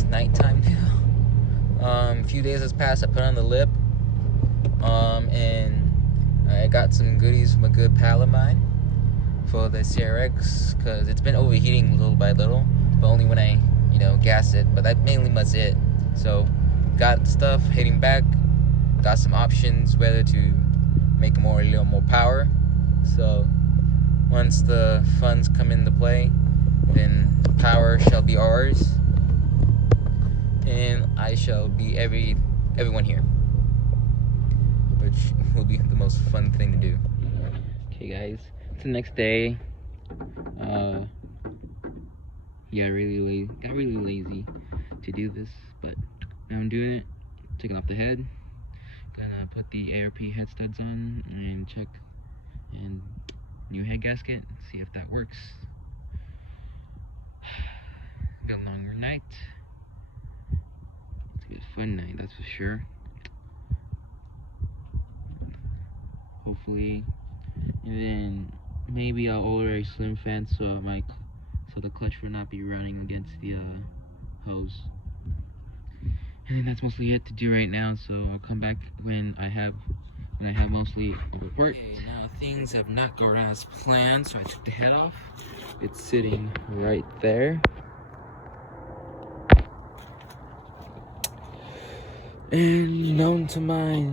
it's nighttime now. A few days has passed. I put on the lip, and I got some goodies from a good pal of mine for the CRX, because it's been overheating little by little, but only when I, gas it. But that mainly was it. So, got stuff, heading back. Got some options whether to make a little more power. So, once the funds come into play, then power shall be ours, and I shall be everyone here, which will be the most fun thing to do. Okay, guys, it's the next day. Yeah, got really lazy to do this, but now I'm doing it. Taking off the head, gonna put the ARP head studs on and check and new head gasket, see if that works. Been a longer night. It's gonna be a fun night, that's for sure. Hopefully, and then maybe I'll order a slim fan so the clutch will not be running against the hose. And then that's mostly it to do right now. So I'll come back when I have mostly a report. Okay, now things have not gone as planned, so I took the head off. It's sitting right there. And known to my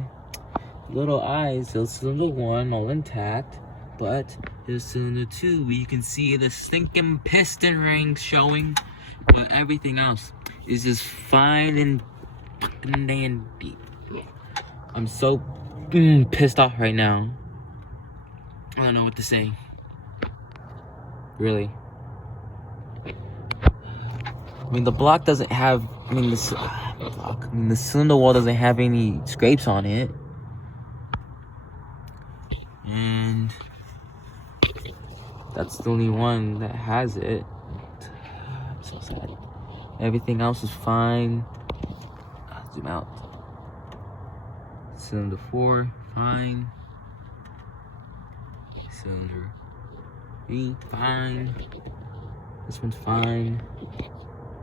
little eyes, there's cylinder 1 all intact, but there's cylinder 2 where you can see the stinking piston rings showing, but everything else is just fine and fucking dandy. I'm so pissed off right now. I don't know what to say. Really. I mean, the block doesn't have, the cylinder wall doesn't have any scrapes on it. And that's the only one that has it. I'm so sad. Everything else is fine. Zoom out. Cylinder 4, fine. Cylinder 3, fine. This one's fine.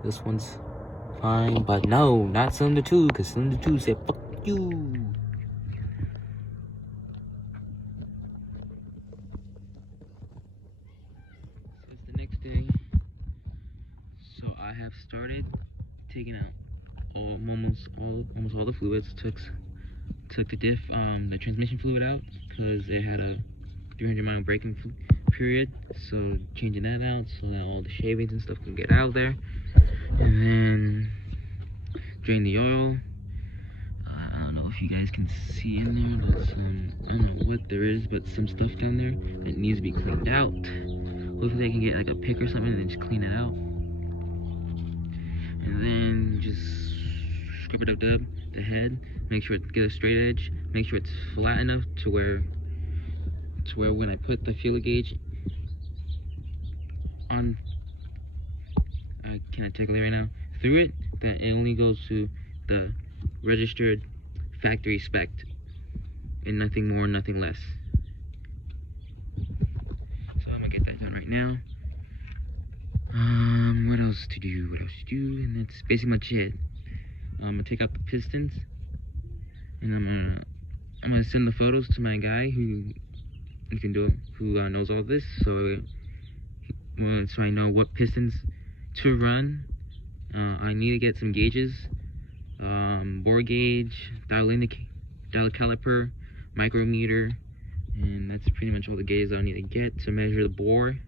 This one's fine. But no, not cylinder 2, because cylinder 2 said, fuck you. So it's the next day. So I have started taking out almost all the fluids. Took the the transmission fluid out because it had a 300-mile braking period. So changing that out so that all the shavings and stuff can get out of there. And then drain the oil. I don't know if you guys can see in there. There's I don't know what there is, but some stuff down there that needs to be cleaned out. Hopefully I can get like a pick or something and then just clean it out. And then just scrub it up the head. Make sure it get a straight edge. Make sure it's flat enough to where when I put the feeler gauge on, I can't tickle it right now, through it, that it only goes to the registered factory spec and nothing more, nothing less. So I'm gonna get that done right now. What else to do? And that's basically much it. I'm gonna take out the pistons, and I'm gonna send the photos to my guy who knows all this, so I know what pistons to run. I need to get some gauges, bore gauge, dial caliper, micrometer, and that's pretty much all the gauges I need to get to measure the bore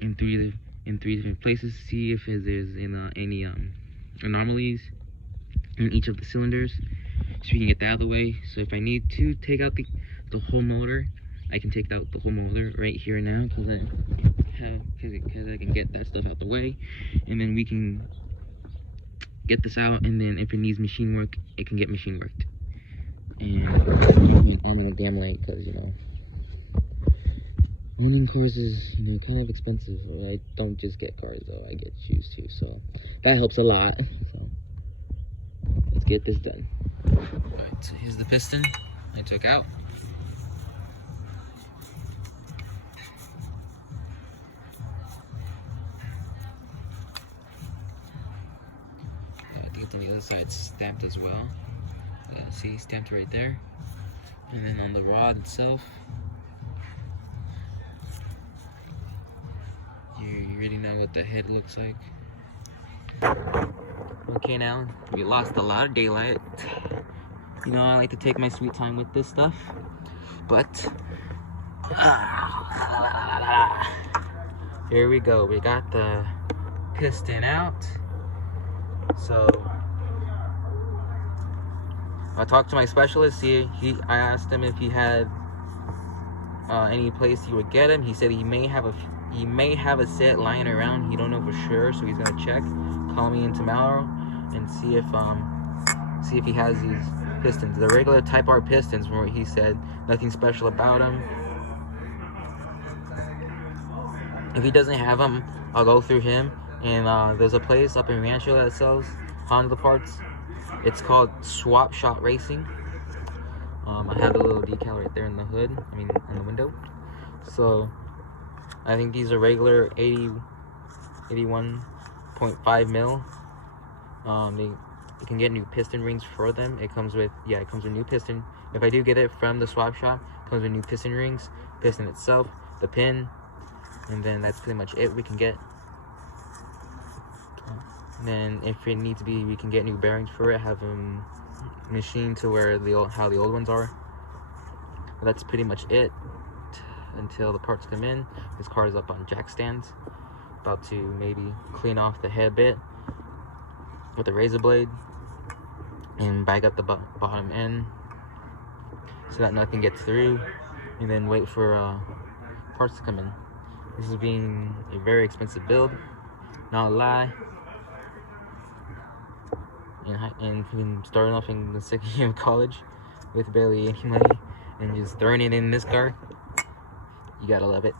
in three different places. See if there's any anomalies in each of the cylinders, so we can get that out of the way. So if I need to take out the whole motor, I can take out the whole motor right here now, because I can get that stuff out the way, and then we can get this out, and then if it needs machine work, it can get machine worked. And I'm in a damn late because owning cars is kind of expensive. I don't just get cars though, I get shoes too, so that helps a lot. So let's get this done. Alright, so here's the piston I took out. stamped, on the other side it's stamped as well. See, stamped right there. And then on the rod itself, you already know what the head looks like. Okay, now we lost a lot of daylight. You know, I like to take my sweet time with this stuff, but here we go. We got the piston out. So I talked to my specialist. I asked him if he had any place he would get him. He said he may have a set lying around. He don't know for sure, so he's gonna check. Call me in tomorrow and see if he has these pistons. The regular Type R pistons, from what he said, nothing special about them. If he doesn't have them, I'll go through him. And there's a place up in Rancho that sells Honda parts. It's called Swap Shop Racing. I have a little decal right there in the hood, in the window. So I think these are regular 81.5 mil. You can get new piston rings for them. It comes with new piston. If I do get it from the swap shop, it comes with new piston rings, piston itself, the pin, and then that's pretty much it we can get. And then if it needs to be, we can get new bearings for it, have them machined to where how the old ones are. But that's pretty much it until the parts come in. This car is up on jack stands, about to maybe clean off the head bit with a razor blade and bag up the bottom end so that nothing gets through, and then wait for parts to come in. This is being a very expensive build, not a lie. And starting off in the second year of college with barely any money and just throwing it in this car, you gotta love it.